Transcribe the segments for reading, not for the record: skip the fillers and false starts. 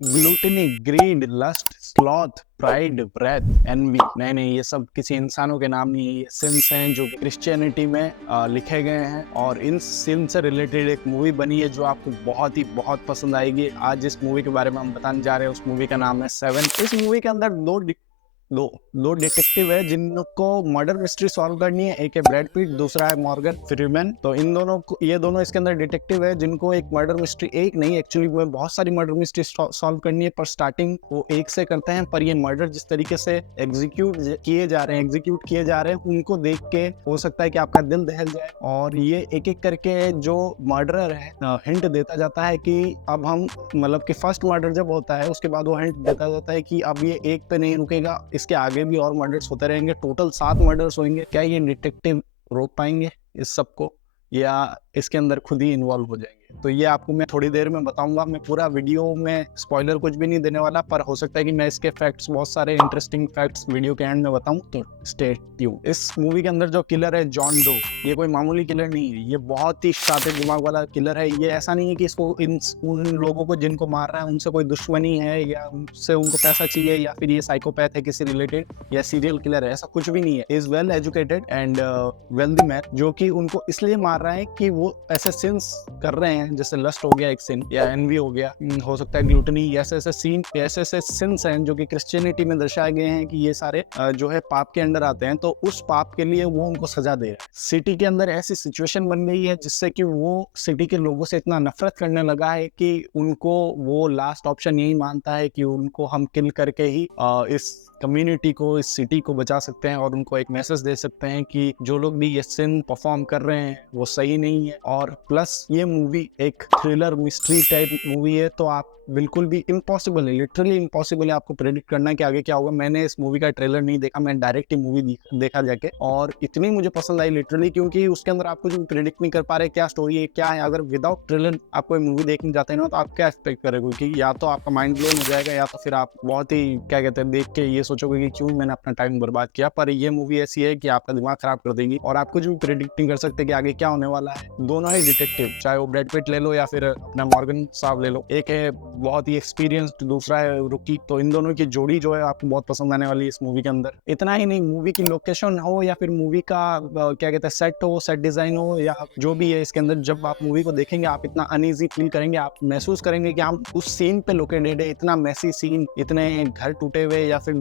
Gluttony, greed, lust, sloth, pride, wrath, envy. नहीं, ये सब किसी इंसानों के नाम नहीं है, ये सिंस हैं जो कि क्रिश्चियनिटी में लिखे गए हैं। और इन सिन से रिलेटेड एक मूवी बनी है जो आपको बहुत पसंद आएगी। आज जिस मूवी के बारे में हम बताने जा रहे हैं उस मूवी का नाम है सेवन। इस मूवी के अंदर दो डिटेक्टिव है जिनको मर्डर मिस्ट्री सॉल्व करनी है। एक है ब्रैड पिट, दूसरा है मॉर्गन फ्रीमैन। तो ये दोनों इसके अंदर डिटेक्टिव है जिनको एक मर्डर मिस्ट्री, एक नहीं एक्चुअली वो बहुत सारी मर्डर मिस्ट्री सॉल्व करनी है, पर स्टार्टिंग वो एक से करते हैं। पर ये मर्डर जिस तरीके से एग्जीक्यूट किए जा रहे हैं उनको देख के हो सकता है कि आपका दिल दहल जाए। और ये एक एक करके जो मर्डरर है हिंट देता जाता है कि अब हम मतलब कि फर्स्ट मर्डर जब होता है उसके बाद वो हिंट देता जाता है कि अब ये एक पे नहीं रुकेगा, इसके आगे भी और मर्डर्स होते रहेंगे। टोटल 7 मर्डर्स होंगे। क्या ये डिटेक्टिव रोक पाएंगे इस सबको या इसके अंदर खुद ही इन्वॉल्व हो जाएंगे? तो ये आपको मैं थोड़ी देर में बताऊंगा। मैं पूरा वीडियो में स्पॉइलर कुछ भी नहीं देने वाला, पर हो सकता है कि मैं इसके फैक्ट्स, बहुत सारे इंटरेस्टिंग फैक्ट्स वीडियो के एंड में बताऊं। तो स्टे ट्यून्ड। इस मूवी के अंदर जो किलर है जॉन डो, ये कोई मामूली किलर नहीं है, ये बहुत ही शातिर दिमाग वाला किलर है। ये ऐसा नहीं है कि इसको उन लोगों को जिनको मार रहा है उनसे कोई दुश्मनी है या उनसे उनको पैसा चाहिए या फिर ये साइकोपैथ है किसी रिलेटेड या सीरियल किलर है, ऐसा कुछ भी नहीं है। Is well educated and wealthy man जो कि उनको इसलिए मार रहा है कि वो ऐसे सिंस कर रहे हैं, जैसे लस्ट हो गया एक सिन, या एनवी हो गया, हो सकता है ग्लूटनी, ऐसे ऐसे सिंस हैं जो कि क्रिश्चियनिटी में दर्शाए गए हैं कि ये सारे जो है पाप के अंडर आते हैं। तो उस पाप के लिए वो उनको सजा दे रहा है। सिटी के अंदर ऐसी सिचुएशन बन गई है जिससे कि वो सिटी के लोगों से इतना नफरत करने लगा है कि उनको वो लास्ट ऑप्शन यही मानता है कि उनको हम किल करके ही इस कम्युनिटी को, इस सिटी को बचा सकते हैं और उनको एक मैसेज दे सकते हैं कि जो लोग भी ये सिन परफॉर्म कर रहे हैं वो सही नहीं है। और प्लस ये मूवी एक थ्रिलर मिस्ट्री टाइप मूवी है, तो आप बिल्कुल भी इम्पॉसिबल है, लिटरली इम्पॉसिबल है आपको प्रेडिक्ट करना कि आगे क्या होगा। मैंने इस मूवी का ट्रेलर नहीं देखा, मैं डायरेक्ट ही मूवी देखा जाके, और इतनी मुझे पसंद आई लिटरली, क्योंकि उसके अंदर आप कुछ प्रेडिक्ट नहीं कर पा रहे क्या स्टोरी है क्या है। अगर विदाउट ट्रेलर आप कोई मूवी देखने जाते हैं ना, तो आप क्या एक्सपेक्ट करेंगे कि या तो आपका माइंड ब्लोन हो जाएगा या तो फिर आप बहुत ही क्या कहते हैं देख के ये सोचोगे कि क्यों मैंने अपना टाइम बर्बाद किया। पर ये मूवी ऐसी है कि आपका दिमाग खराब कर देगी और आप कुछ भी प्रेडिक्ट नहीं कर सकते कि आगे क्या होने वाला है। दोनों ही डिटेक्टिव, चाहे वो ब्रैड पिट ले लो या फिर अपना मॉर्गन साहब ले लो, एक है बहुत ही एक्सपीरियंस्ड, दूसरा है रुकी। तो इन दोनों की जोड़ी जो है आपको बहुत पसंद आने वाली है इस मूवी के अंदर। इतना ही नहीं, मूवी की लोकेशन हो या फिर मूवी का क्या कहते हैं सेट हो, सेट डिजाइन हो या जो भी है इसके अंदर, जब आप मूवी को देखेंगे आप इतना अनईजी फील करेंगे, आप महसूस करेंगे कि हम उस सीन पे लोकेटेड है। इतना मैसी सीन, इतने घर टूटे हुए या फिर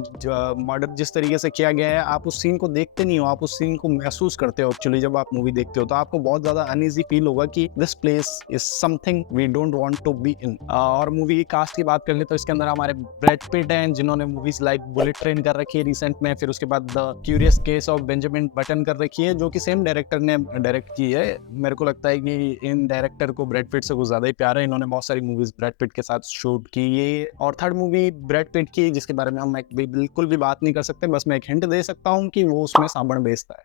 मर्डर जिस तरीके से किया गया है, आप उस सीन को देखते नहीं हो, आप उस सीन को महसूस करते हो। एक्चुअली जब आप मूवी देखते हो तो आपको बहुत ज्यादा अनईजी फील होगा कि this place is something we don't want to be in. और मूवी की कास्ट की बात कर ले तो इसके अंदर हमारे ब्रैड पिट हैं जिन्होंने मूवीज लाइक बुलेट ट्रेन कर रखी है रिसेंट में, फिर उसके बाद the curious case of Benjamin button कर रखी है जो कि सेम डायरेक्टर ने डायरेक्ट की है। मेरे को लगता है कि इन डायरेक्टर को ब्रैड पिट से कुछ ज्यादा ही प्यार है, इन्होंने बहुत सारी मूवीज ब्रैड पिट के साथ शूट की। ये और थर्ड मूवी ब्रैड पिट की जिसके बारे में हम बिल्कुल भी बात नहीं कर सकते, बस मैं एक हिंट दे सकता हूँ कि वो उसमें साबुन बेचता है,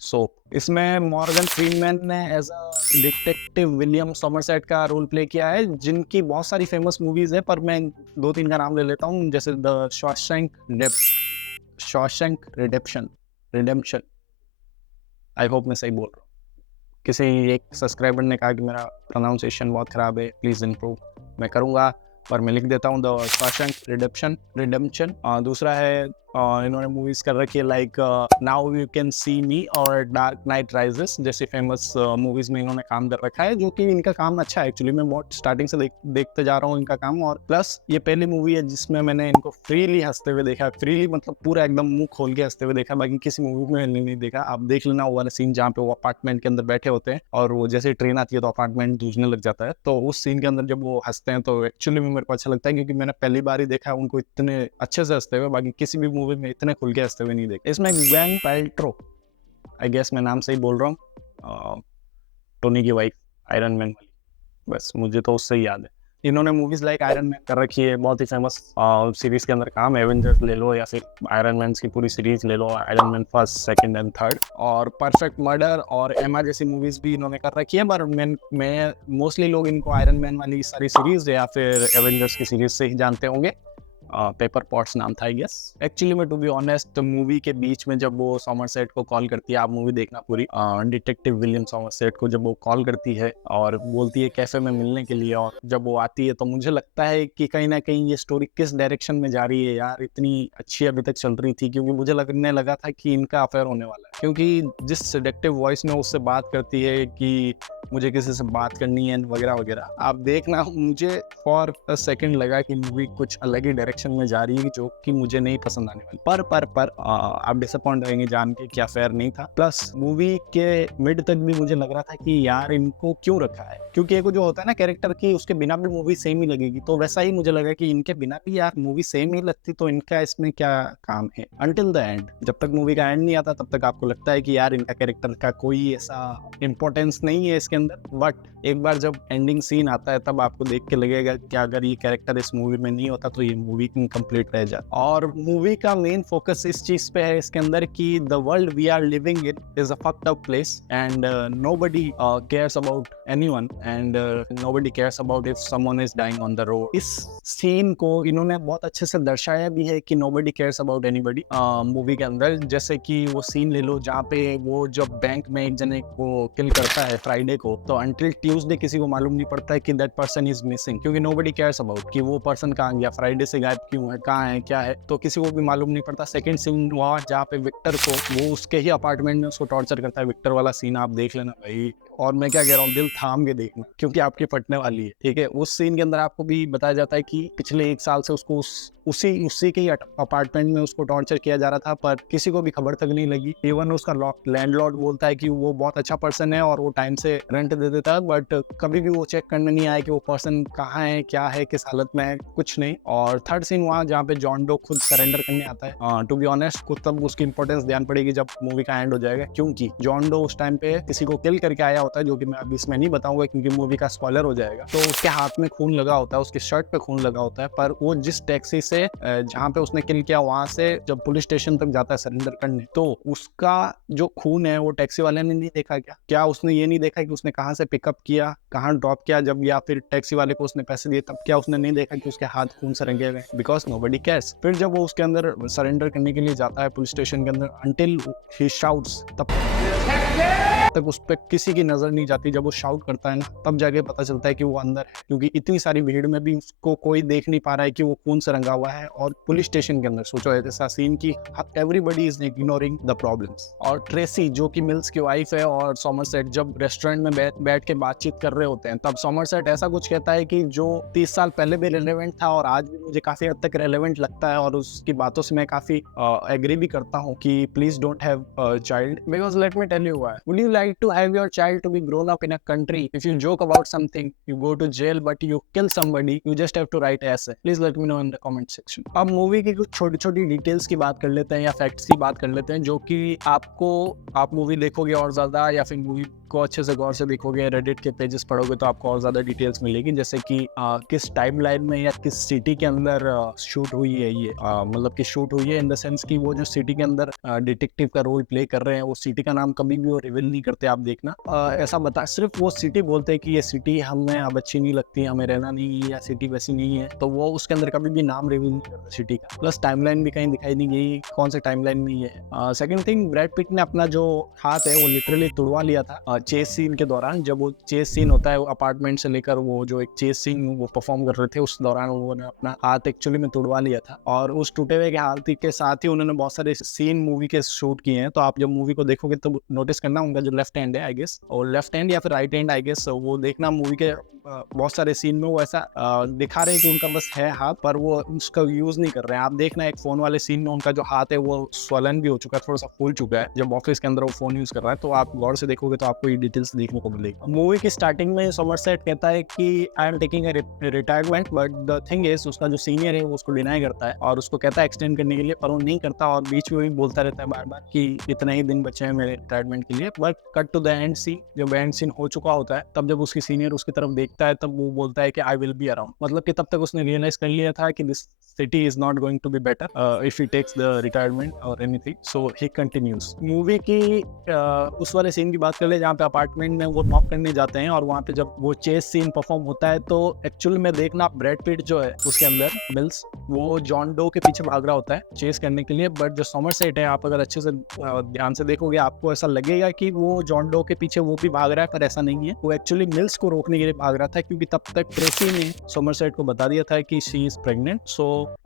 सोप। इसमें मॉर्गन फ्रीमैन ने as a detective William Somerset का रोल प्ले किया है, जिनकी बहुत सारी फेमस मूवीज है, पर मैं 2-3 का नाम ले लेता हूँ, जैसे the Shawshank redemption. I hope मैं सही बोल रहा हूँ। किसी एक सब्सक्राइबर ने कहा कि मेरा प्रोनाउंसिएशन बहुत खराब है, प्लीज इम्प्रूव। मैं करूँगा, पर मैं लिख देता हूँ द शॉशैंक रिडेम्पशन। दूसरा है इन्होंने मूवीज कर रखी है like now you can see me और डार्क नाइट राइजेस जैसी फेमस मूवीज में इन्होंने काम कर रखा है, जो कि इनका काम अच्छा है। एक्चुअली मैं बहुत स्टार्टिंग से देखते जा रहा हूँ इनका काम, और प्लस ये पहली मूवी है जिसमें मैंने इनको फ्रीली हंसते हुए देखा। फ्रीली मतलब पूरा एकदम मुंह खोल के हंसते हुए देखा, बाकी किसी मूवी में नहीं देखा। आप देख लेना वो वाला सीन जहाँ पे वो अपार्टमेंट के अंदर बैठे होते हैं और वो जैसे ट्रेन आती है तो अपार्टमेंट दूसने लग जाता है, तो उस सीन के अंदर जब वो हंसते हैं तो एक्चुअली मेरे को अच्छा लगता है, क्योंकि मैंने पहली बार ही देखा उनको इतने अच्छे से हंसते हुए, बाकी किसी भी मूवी में इतने खुल के हंसते हुए नहीं देखे। इसमें ग्वेन पैल्ट्रो, आई गेस मैं नाम सही बोल रहा हूँ, टोनी की वाइफ, आयरन मैन वाली, बस मुझे तो उससे ही याद है। इन्होंने मूवीज लाइक आयरन मैन कर रखी है, बहुत ही फेमस सीरीज के अंदर काम, एवेंजर्स ले लो या फिर आयरन मैन की पूरी सीरीज ले लो, Iron Man first, second and third, और परफेक्ट मर्डर और एमा जैसी मूवीज भी इन्होंने कर रखी है। पर मैं मोस्टली लोग इनको आयरन मैन वाली सारी सीरीज या फिर एवेंजर्स की सीरीज से ही जानते होंगे। पेपर पॉट्स नाम था आई गेस। एक्चुअली में टू बी ऑनेस्ट मूवी के बीच में जब वो समरसेट को कॉल करती है, आप मूवी देखना पूरी, डिटेक्टिव विलियम समरसेट को जब वो कॉल करती है और बोलती है कैफे में मिलने के लिए, और जब वो आती है तो मुझे लगता है कि कहीं ना कहीं ये स्टोरी किस डायरेक्शन में जा रही है यार, इतनी अच्छी अभी तक चल रही थी, क्योंकि मुझे लगने लगा था कि इनका अफेयर होने वाला है, क्योंकि जिस सेडेक्टिव वॉइस में उससे बात करती है कि मुझे किसी से बात करनी है वगैरह वगैरह, आप देखना, मुझे फॉर अ सेकंड लगा कि मूवी कुछ अलग ही डायरेक्शन में जा रही है जो कि मुझे नहीं पसंद आने वाली। पर आप डिसअपॉइंट रहेंगे जान के कि अफेयर नहीं था। प्लस मूवी के मिड तक भी मुझे लग रहा था कि यार इनको क्यों रखा है, क्योंकि एक जो होता है ना कैरेक्टर की, उसके बिना भी मूवी सेम ही लगेगी, तो वैसा ही मुझे लगा कि इनके बिना भी यार मूवी सेम ही लगती, तो इनका इसमें क्या काम है अंटिल द एंड। जब तक मूवी का एंड नहीं आता तब तक आपको लगता है कि यार इनका कैरेक्टर का कोई ऐसा इंपॉर्टेंस नहीं है इसके अंदर, बट एक बार जब एंडिंग सीन आता है तब आपको देख के लगेगा कि अगर ये कैरेक्टर इस मूवी में नहीं होता तो ये मूवी इनकम्प्लीट रह जाती। और मूवी का मेन फोकस इस चीज पे है इसके अंदर कि the world we are living in is a fucked up place and nobody cares about anyone and nobody cares about if someone is dying on the road. इस सीन को इन्होंने बहुत अच्छे से दर्शाया भी है कि nobody cares about anybody movie के अंदर। जैसे कि वो सीन ले लो जहाँ पे वो जब बैंक में एक जने को किल करता है फ्राइडे को, तो अंटिल ट्यूसडे किसी को मालूम नहीं पड़ता है कि दैट पर्सन इज मिसिंग, क्योंकि नोबडी केयर्स अबाउट कि वो पर्सन कहाँ गया, फ्राइडे से गायब क्यों है, कहाँ है, क्या है, तो किसी को भी मालूम नहीं पड़ता। सेकंड सीन हुआ जहाँ पे विक्टर को वो उसके ही अपार्टमेंट में उसको टॉर्चर करता है, विक्टर वाला सीन आप देख लेना भाई, और मैं क्या कह रहा हूँ, दिल थाम के देखना क्योंकि आपकी फटने वाली है, ठीक है। उस सीन के अंदर आपको भी बताया जाता है कि पिछले 1 साल से उसको उसी के ही अपार्टमेंट में उसको टॉर्चर किया जा रहा था, पर किसी को भी खबर तक नहीं लगी। इवन उसका लैंडलॉर्ड बोलता है कि वो बहुत अच्छा पर्सन है और वो टाइम से रेंट दे देता है, बट कभी भी वो चेक करने नहीं आया कि वो पर्सन कहाँ है, क्या है, किस हालत में है, कुछ नहीं। और थर्ड सीन वहाँ जहाँ पे जॉन डो खुद सरेंडर करने आता है। टू बी ऑनेस्ट खुद तब उसकी इंपॉर्टेंस ध्यान पड़ेगी जब मूवी का एंड हो जाएगा, क्योंकि जॉन डो उस टाइम पे किसी को किल करके आया होता है, जो कि मैं अभी इसमें नहीं बताऊंगा क्योंकि मूवी का स्पॉइलर हो जाएगा। तो उसके हाथ में खून लगा होता है, उसके शर्ट पे खून लगा होता है, पर वो जिस टैक्सी से जहाँ पे उसने किल किया वहां से जब पुलिस स्टेशन तक जाता है सरेंडर करने, तो उसका जो खून है वो टैक्सी वाले ने नहीं देखा क्या उसने ये नहीं देखा कि उसने कहाँ से पिकअप किया, कहाँ ड्रॉप किया, जब या फिर टैक्सी वाले को उसने पैसे दिए तब क्या उसने नहीं देखा कि उसके हाथ खून से रंगे हुए, बिकॉज नोबडी केयर्स। फिर जब वो उसके अंदर सरेंडर करने के लिए जाता है पुलिस स्टेशन के अंदर, अंटिल ही शाउट्स तब तक उस पर किसी की नजर नहीं जाती। जब वो शाउट करता है ना तब जाके पता चलता है कि वो अंदर है, क्योंकि इतनी सारी भीड़ में भी उसको कोई देख नहीं पा रहा है कि वो खून से रंगा हुआ है। और पुलिस स्टेशन के अंदर सोचो ऐसा सीन की everybody is ignoring the problems. और ट्रेसी जो कि मिल्स की वाइफ है और समरसेट जब रेस्टोरेंट में बैठ के बातचीत कर रहे होते हैं, तब समरसेट ऐसा कुछ कहता है कि जो 30 साल पहले भी रेलेवेंट था और आज भी मुझे काफी हद तक रेलेवेंट लगता है, और उसकी बातों से मैं काफी एग्री भी करता हूँ कि please don't have child, because let me tell you why would you like to have your child to be grown up in a country? If you joke about something, you go to jail, but you kill somebody, you just have to write essay. Please let me know in the comment section. अब movie की कुछ छोटी छोटी details की बात कर लेते हैं या फैक्ट्स की बात कर लेते हैं, जो कि आप मूवी देखोगे और ज्यादा, या फिर मूवी को अच्छे से गौर से देखोगे, रेडिट के पेजेस पढ़ोगे तो आपको और ज्यादा डिटेल्स मिलेगी, जैसे कि किस टाइमलाइन में या किस सिटी के अंदर शूट हुई है ये, मतलब कि शूट हुई है इन द सेंस कि वो जो सिटी के अंदर डिटेक्टिव का रोल प्ले कर रहे हैं, वो सिटी का नाम कभी भी वो रिवील नहीं करते, आप देखना। ऐसा बता सिर्फ वो सिटी बोलते हैं कि ये सिटी हमें अब अच्छी नहीं लगती, हमें रहना नहीं है, या सिटी वैसी नहीं है, तो वो उसके अंदर कभी भी नाम रिवील नहीं करते सिटी का। प्लस टाइमलाइन भी कहीं दिखाई नहीं गई कौन से टाइमलाइन में ये है। सेकंड थिंग, ब्रैड पिट ने अपना जो हाथ है वो लिटरली तुड़वा लिया था चेस सीन के दौरान। जब वो चेस सीन होता है वो अपार्टमेंट से लेकर वो जो एक चेस सीन वो परफॉर्म कर रहे थे, उस दौरान उन्होंने अपना हाथ एक्चुअली में तुड़वा लिया था, और उस टूटे हुए के हाथ के साथ ही उन्होंने बहुत सारे सीन मूवी के शूट किए हैं। तो आप जब मूवी को देखोगे तो नोटिस करना उनका जो लेफ्ट हैंड है आई गेस, और लेफ्ट हैंड या फिर राइट हैंड आई गेस, वो देखना मूवी के बहुत सारे सीन में वो ऐसा दिखा रहे हैं कि उनका बस है हाथ, पर वो उसका यूज नहीं कर रहे हैं। आप देखना एक फोन वाले सीन में उनका जो हाथ है वो स्वलन भी हो चुका है, थोड़ा सा फूल चुका है जब ऑफिस के अंदर वो फोन यूज कर रहा है। तो आप गौर से देखोगे तो आपको ये डिटेल्स देखने को मिलेगी। मूवी की स्टार्टिंग में समरसेट कहता है कि I am taking a retirement, but the thing is उसका जो सीनियर है वो उसको डिनाई करता है और उसको कहता है एक्सटेंड करने के लिए, पर वो नहीं करता, और बीच में भी बोलता रहता है बार बार कि इतने ही दिन बचे हैं मेरे रिटायरमेंट के लिए। But cut to the end scene, जब एंड सीन हो चुका होता है तब जब उसकी सीनियर उसकी तरफ देखता है तब वो बोलता है कि आई विल बी अराउंड, मतलब कि तब तक उसने रियलाइज कर लिया था कि this city is not going to be better if he takes the retirement और anything, so he continues. Movie की उस वाले सीन की बात कर ले जहाँ पे अपार्टमेंट में वो नॉक करने जाते हैं और वहाँ पे जब वो चेस सीन परफॉर्म होता है तो एक्चुअल में देखना ब्रैड पिट जो है उसके अंदर मिल्स वो जॉन डो के पीछे भाग रहा होता है चेस करने के लिए। बट जो समरसेट है, आप अगर अच्छे से ध्यान से देखोगे आपको ऐसा लगेगा कि वो जॉन डो के पीछे वो भी भाग रहा है, पर ऐसा नहीं है। वो एक्चुअली मिल्स को रोकने के लिए भाग रहा था क्योंकि तब तक ट्रेसी ने समरसेट को बता दिया था कि शी इज प्रेग्नेंट। सो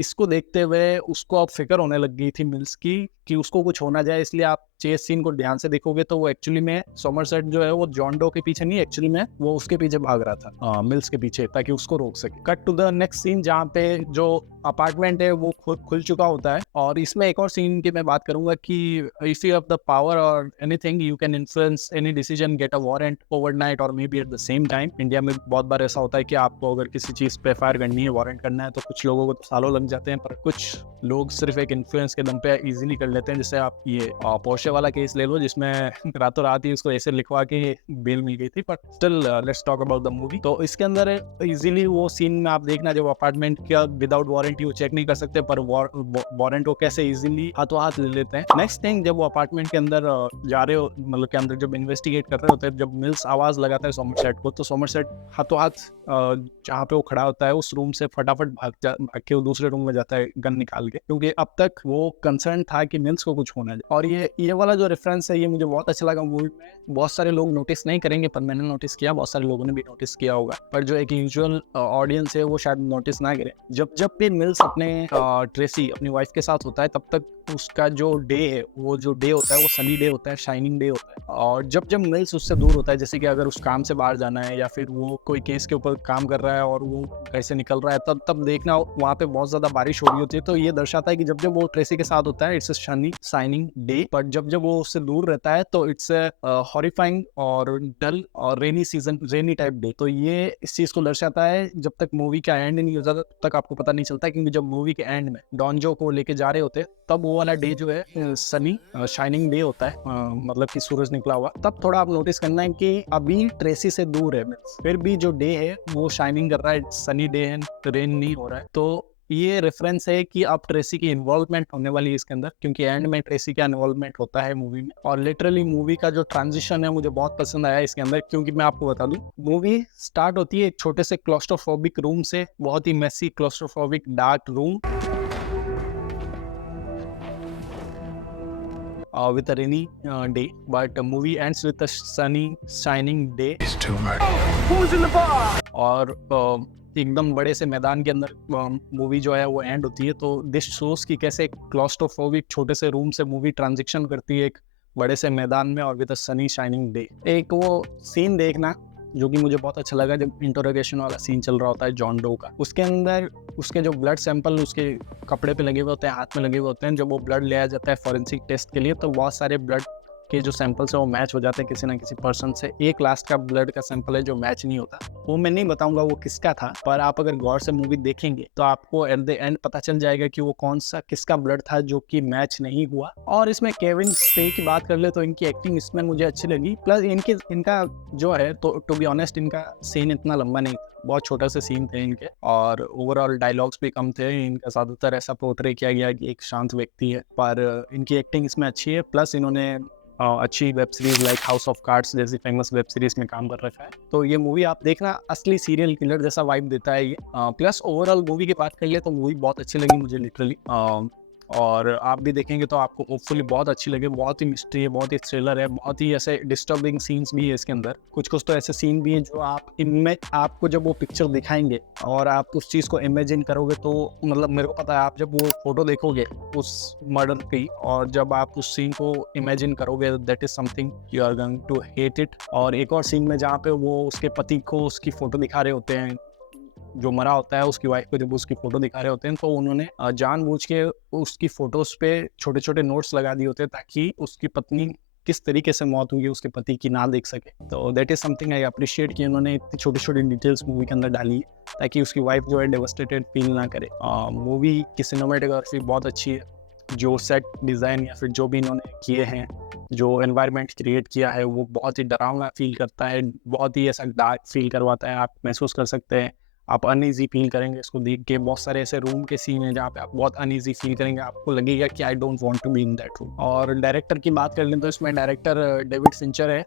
इसको देखते हुए उसको अब फिक्र होने लग गई थी मिल्स की कि उसको कुछ होना जाए, इसलिए आप चेस सीन को ध्यान से देखोगे तो वो एक्चुअली में समरसेट जो है वो जॉन डो के पीछे नहीं, एक्चुअली में वो उसके पीछे भाग रहा था मिल्स के पीछे, ताकि उसको रोक सके। Cut to the next scene जहाँ पे जो अपार्टमेंट है वो खुल चुका होता है। और इसमें एक और सीन की मैं बात करूंगा कि if you have the power और anything you can influence any decision, get a warrant overnight और maybe at the same time. India में बहुत बार ऐसा होता है कि आपको अगर किसी चीज पे फायर करनी है, वारंट करना है, तो कुछ लोगों को तो सालों लग जाते हैं, पर कुछ लोग सिर्फ एक इन्फ्लुएंस के दम पे इजीली कर लेते हैं। जैसे आप ये पोर्शे वाला केस ले लो जिसमें रातों रात ही उसको ऐसे लिखवा के बेल मिल गई थी। But still let's talk about the movie. तो इसके अंदर इजीली वो सीन में आप देखना जब अपार्टमेंट का विदाउट वारंटी वो चेक नहीं कर सकते, पर वारंट को कैसे इजीली हाथों हाथ ले लेते हैं। नेक्स्ट थिंग, जब वो अपार्टमेंट के अंदर जा रहे हो, मतलब के अंदर जब इन्वेस्टिगेट कर रहे होते हैं, जब मिल्स आवाज लगाता है सोमरसेट को, तो सोमरसेट हाथों हाथ जहाँ पे वो खड़ा होता है उस रूम से फटाफट भाग के वो दूसरे रूम में जाता है गन निकाल के, क्योंकि अब तक वो कंसर्न था कि मिल्स को कुछ होना है। और ये वाला जो रेफरेंस है ये मुझे बहुत अच्छा लगा मूवी में। बहुत सारे लोग नोटिस नहीं करेंगे पर मैंने नोटिस किया, बहुत सारे लोगों ने भी नोटिस किया होगा, पर जो एक यूजुअल ऑडियंस है वो शायद नोटिस ना करे। जब भी मिल्स अपने ट्रेसी अपनी वाइफ के साथ होता है तब तक उसका जो डे है, वो जो डे होता है वो सनी डे होता है, शाइनिंग डे होता है। और जब मिल्स उससे दूर होता है, जैसे कि अगर उस काम से बाहर जाना है या फिर वो कोई केस के ऊपर काम कर रहा है और वो कैसे निकल रहा है, तब देखना वहाँ पे बहुत ज्यादा बारिश हो रही होती है। तो ये दर्शाता है कि जब वो ट्रेसी के साथ होता है इट्स सनी शाइनिंग डे, पर जब वो उससे दूर रहता है तो इट्स हॉरिफाइंग और डल और रेनी टाइप डे। तो ये इस चीज को दर्शाता है। जब तक मूवी का एंड नहीं हो जाता तब तक आपको पता नहीं चलता, क्योंकि जब मूवी के एंड में डॉनजो को लेके जा रहे होते तब वो वाला डे जो है सनी शाइनिंग डे होता है, मतलब कि सूरज निकला हुआ। तब थोड़ा आप नोटिस करना है कि अभी ट्रेसी से दूर है, फिर भी जो डे है वो शाइनिंग कर रहा है, सनी डे है, रेन नहीं हो रहा है। तो ये रेफरेंस है कि अब ट्रेसी की इन्वॉल्वमेंट होने वाली है इसके अंदर, क्योंकि एंड में ट्रेसी का इन्वॉल्वमेंट होता है मूवी में। और लिटरली मूवी का जो ट्रांजिशन है मुझे बहुत पसंद आया इसके अंदर, क्योंकि मैं आपको बता दूं, मूवी स्टार्ट होती है एक छोटे से क्लॉस्ट्रोफोबिक रूम से, बहुत ही messy claustrophobic dark room with a rainy day, but movie ends with a sunny shining day. Who's in the bar? और एकदम बड़े से मैदान के अंदर मूवी जो है वो एंड होती है। तो दिस शोज की कैसे क्लॉस्ट्रोफोबिक छोटे से रूम से मूवी ट्रांजिशन करती है एक बड़े से मैदान में और with a Sunny shining day. एक वो सीन देखना जो कि मुझे बहुत अच्छा लगा, जब इंटरोगेशन वाला सीन चल रहा होता है जॉन डो का, उसके अंदर उसके जो ब्लड सैंपल उसके कपड़े पे लगे हुए होते हैं, हाथ में लगे हुए होते हैं, जब वो ब्लड लिया जाता है फॉरेंसिक टेस्ट के लिए, तो बहुत सारे ब्लड के जो सैंपल्स है वो मैच हो जाते हैं किसी ना किसी पर्सन से। एक लास्ट का ब्लड का सैंपल है जो मैच नहीं होता, वो मैं नहीं बताऊंगा वो किसका था, पर आप अगर गौर से मूवी देखेंगे तो आपको एट द एंड पता चल जाएगा कि वो कौन सा किसका ब्लड था जो कि मैच नहीं हुआ। और इसमें केविन स्पे की बात कर ले तो इनकी एक्टिंग इसमें मुझे अच्छी लगी, प्लस इनका जो है, तो टू बी ऑनेस्ट इनका सीन इतना लंबा नहीं था, बहुत छोटा से सीन थे इनके, और ओवरऑल डायलॉग्स भी कम थे इनका। ज्यादातर ऐसा पोर्ट्रे किया गया कि एक शांत व्यक्ति है, पर इनकी एक्टिंग इसमें अच्छी है। प्लस इन्होंने अच्छी web series like house of cards जैसी फेमस वेब सीरीज में काम कर रखा है। तो ये मूवी आप देखना, असली सीरियल किलर जैसा वाइब देता है ये। प्लस ओवरऑल मूवी की बात करिए तो मूवी बहुत अच्छी लगी मुझे लिटरली, और आप भी देखेंगे तो आपको होपफुली बहुत अच्छी लगे। बहुत ही मिस्ट्री है, बहुत ही थ्रिलर है, बहुत ही ऐसे डिस्टर्बिंग सीन्स भी है इसके अंदर। कुछ तो ऐसे सीन भी हैं जो आपको जब वो पिक्चर दिखाएंगे और आप उस चीज़ को इमेजिन करोगे तो मतलब मेरे को पता है, आप जब वो फोटो देखोगे उस मर्डर की और जब आप उस सीन को इमेजिन करोगे, that is something you are going to hate it. और एक और सीन में जहाँ पे वो उसके पति को उसकी फोटो दिखा रहे होते हैं, जो मरा होता है उसकी वाइफ को जब उसकी फोटो दिखा रहे होते हैं, तो उन्होंने जानबूझ के उसकी फोटोज पे छोटे छोटे नोट्स लगा दिए होते हैं ताकि उसकी पत्नी किस तरीके से मौत हुई उसके पति की ना देख सके। तो that is something I appreciate कि उन्होंने इतनी छोटी छोटी डिटेल्स मूवी के अंदर डाली है ताकि उसकी वाइफ जो है डेवस्टेटेड फील ना करे। मूवी की सिनेमेटोग्राफी बहुत अच्छी है, जो सेट डिज़ाइन या फिर जो भी इन्होंने किए हैं, जो एनवायरनमेंट क्रिएट किया है, वो बहुत ही डरावना फील करता है, बहुत ही ऐसा डार्क फील करवाता है। आप महसूस कर सकते हैं, आप अनईज़ी फील करेंगे इसको देख के। बहुत सारे ऐसे रूम के सीन हैं जहाँ पे आप बहुत अनईज़ी फील करेंगे, आपको लगेगा कि I don't want to be in that room. और डायरेक्टर की बात कर लें तो इसमें डायरेक्टर डेविड फिंचर है।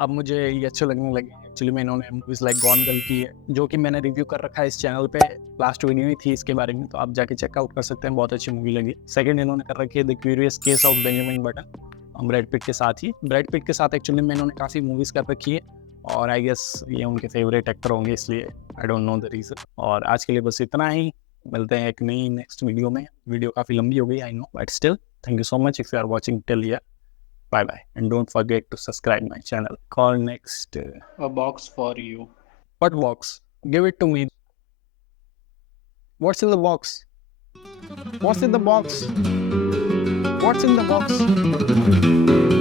अब मुझे ये अच्छे लगने लगे। एक्चुअली में इन्होंने मूवीज़ लाइक गॉन गर्ल की है, जो कि मैंने रिव्यू कर रखा है इस चैनल पे। लास्ट वीडियो ही थी इसके बारे में, तो आप जाके चेकआउट कर सकते हैं, बहुत अच्छी मूवी लगी। सेकंड इन्होंने कर रखी है the curious case of Benjamin button, Brad Pitt के साथ ही। ब्रैड पिट के साथ एक्चुअली में इन्होंने काफ़ी मूवीज़ कर रखी है, और आई गेस ये उनके फेवरेट एक्टर होंगे, इसलिए I don't know the reason. और आज के लिए बस इतना ही। मिलते हैं एक नई नेक्स्ट वीडियो में। वीडियो काफ़ी लंबी हो गई, I know, but still thank you so much if you are watching till here. Bye bye, and don't forget to subscribe my channel. Call next. A box for you. What box? Give it to me. What's in the box? What's in the box? What's in the box?